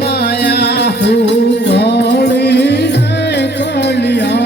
માયા હું હોળી કલ્યાણ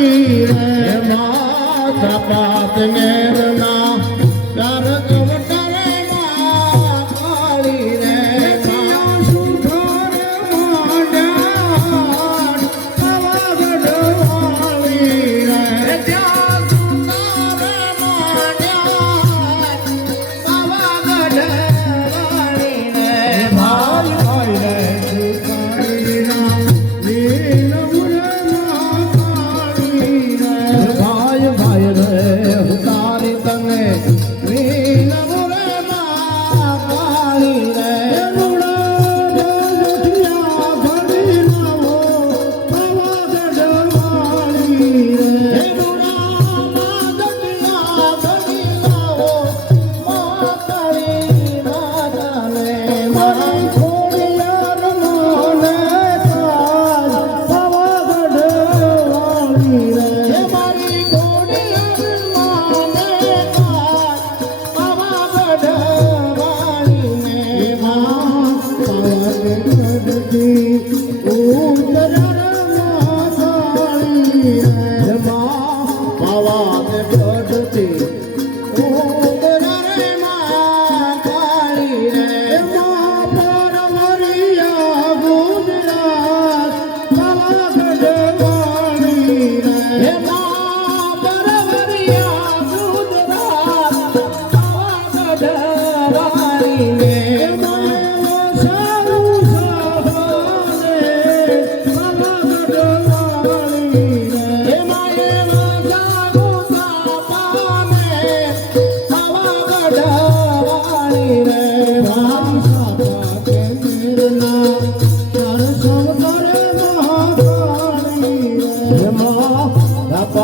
મારી રે મા કપાતને પાવા ને ભટતી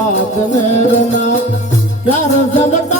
नाथ मेरे नाथ प्यार जमटा